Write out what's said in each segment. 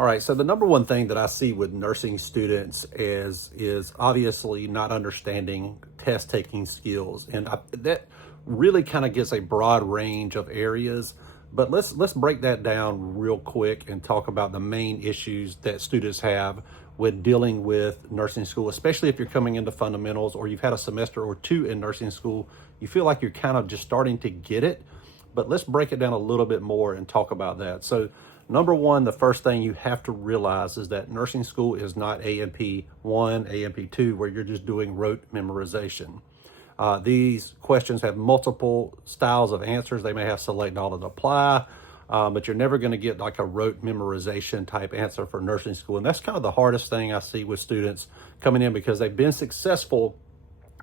All right, so the number one thing that I see with nursing students is obviously not understanding test taking skills, and that really kind of gets a broad range of areas. But let's break that down real quick and talk about the main issues that students have with dealing with nursing school, especially if you're coming into fundamentals or you've had a semester or two in nursing school. You feel like you're kind of just starting to get it, but let's break it down a little bit more and talk about that. So number one, the first thing you have to realize is that nursing school is not A&P 1, A&P 2, where you're just doing rote memorization. These questions have multiple styles of answers. They may have select all and apply, but you're never going to get like a rote memorization type answer for nursing school. And that's kind of the hardest thing I see with students coming in because they've been successful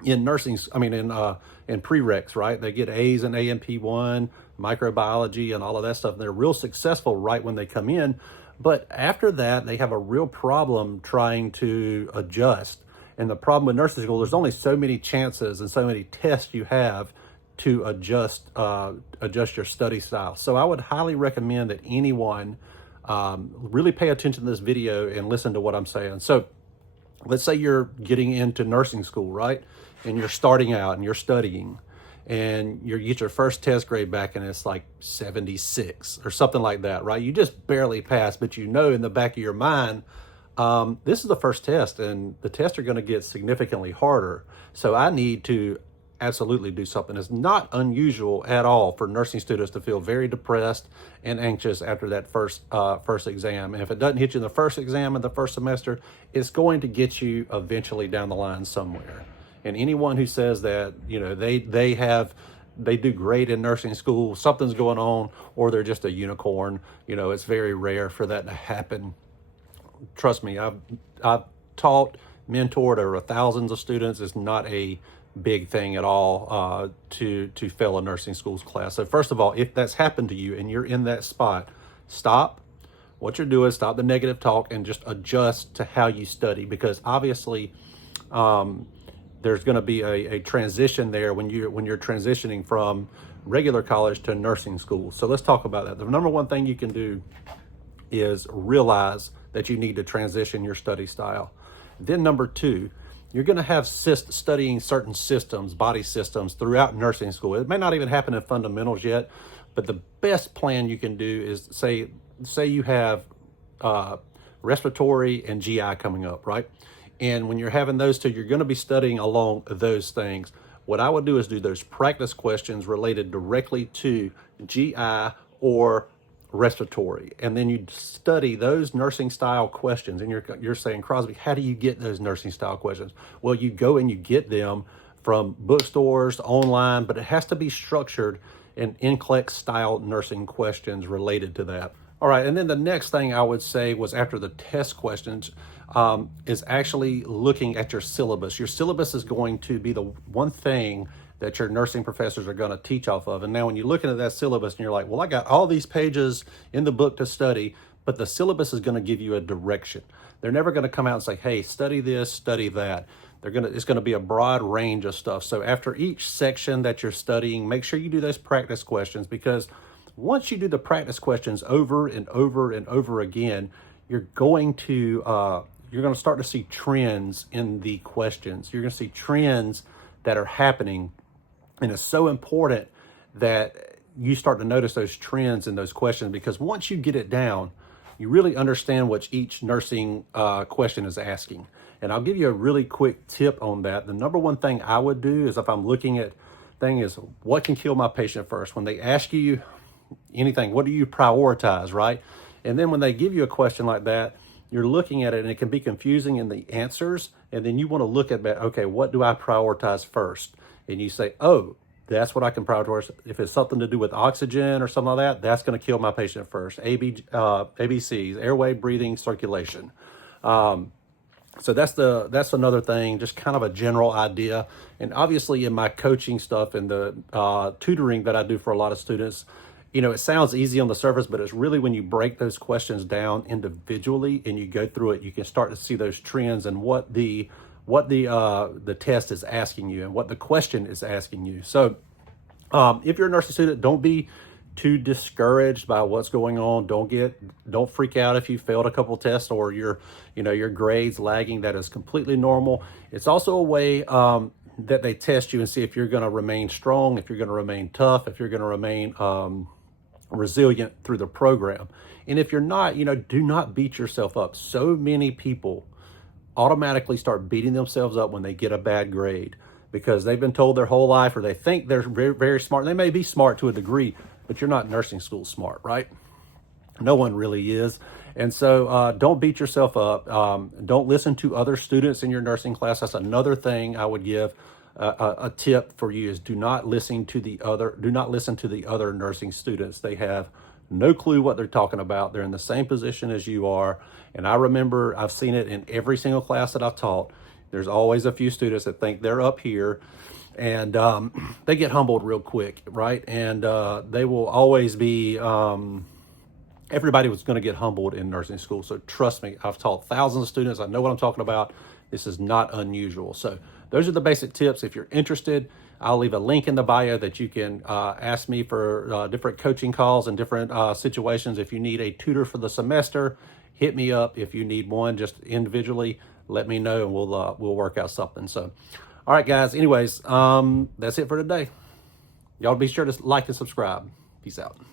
in nursing, in prereqs, right? They get A's in A&P 1, microbiology and all of that stuff. And they're real successful right when they come in. But after that, they have a real problem trying to adjust. And the problem with nursing school, there's only so many chances and so many tests you have to adjust your study style. So I would highly recommend that anyone really pay attention to this video and listen to what I'm saying. So let's say you're getting into nursing school, right? And you're starting out and you're studying and you get your first test grade back and it's like 76 or something like that, right? You just barely passed, but you know in the back of your mind, this is the first test and the tests are going to get significantly harder. So I need to absolutely do something. It's not unusual at all for nursing students to feel very depressed and anxious after that first exam. And if it doesn't hit you in the first exam in the first semester, it's going to get you eventually down the line somewhere. And anyone who says that, you know, they do great in nursing school, something's going on, or they're just a unicorn, you know, it's very rare for that to happen. Trust me, I've taught, mentored over thousands of students. It's not a big thing at all to fail a nursing school's class. So first of all, if that's happened to you and you're in that spot, stop what you're doing, stop the negative talk, and just adjust to how you study, because obviously there's going to be a transition there when you're transitioning from regular college to nursing school. So let's talk about that. The number one thing you can do is realize that you need to transition your study style. Then number two, you're going to have studying certain systems, body systems throughout nursing school. It may not even happen in fundamentals yet, but the best plan you can do is say you have respiratory and GI coming up, right? And when you're having those two, you're going to be studying along those things. What I would do is do those practice questions related directly to GI or respiratory, and then you study those nursing style questions. And you're saying, Crosby, how do you get those nursing style questions? Well, you go and you get them from bookstores, online, but it has to be structured in NCLEX style nursing questions related to that. All right, and then the next thing I would say was after the test questions is actually looking at your syllabus. Your syllabus is going to be the one thing that your nursing professors are going to teach off of. And now when you're looking at that syllabus and you're like, well, I got all these pages in the book to study, but the syllabus is going to give you a direction. They're never going to come out and say, hey, study this, study that. It's going to be a broad range of stuff. So after each section that you're studying, make sure you do those practice questions, because once you do the practice questions over and over and over again, you're going to start to see trends in the questions. You're going to see trends that are happening. And it's so important that you start to notice those trends in those questions, because once you get it down, you really understand what each nursing question is asking. And I'll give you a really quick tip on that. The number one thing I would do is, if I'm looking at is what can kill my patient first? When they ask you anything, what do you prioritize, right? And then when they give you a question like that, you're looking at it and it can be confusing in the answers. And then you want to look at that, okay, what do I prioritize first? And you say, oh, that's what I can prioritize. If it's something to do with oxygen or something like that, that's going to kill my patient first. ABCs, airway, breathing, circulation. So that's another thing, just kind of a general idea. And obviously in my coaching stuff and the tutoring that I do for a lot of students, you know, it sounds easy on the surface, but it's really when you break those questions down individually and you go through it, you can start to see those trends and what the test is asking you and what the question is asking you. So if you're a nursing student, don't be too discouraged by what's going on. Don't freak out if you failed a couple tests or your grades lagging. That is completely normal. It's also a way that they test you and see if you're going to remain strong, if you're going to remain tough, if you're going to remain resilient through the program. And if you're not, do not beat yourself up. So many people automatically start beating themselves up when they get a bad grade because they've been told their whole life, or they think they're very, very smart. They may be smart to a degree, but you're not nursing school smart, right? No one really is. And so don't beat yourself up. Don't listen to other students in your nursing class. That's another thing I would give a tip for you is do not listen to the other nursing students. They have no clue what they're talking about. They're in the same position as you are. And I remember I've seen it in every single class that I've taught. There's always a few students that think they're up here, and they get humbled real quick, right? And they will always be, everybody was going to get humbled in nursing school. So trust me, I've taught thousands of students. I know what I'm talking about. This is not unusual. So those are the basic tips. If you're interested, I'll leave a link in the bio that you can ask me for different coaching calls and different situations. If you need a tutor for the semester, hit me up. If you need one just individually, let me know and we'll work out something. So, all right, guys. Anyways, that's it for today. Y'all be sure to like and subscribe. Peace out.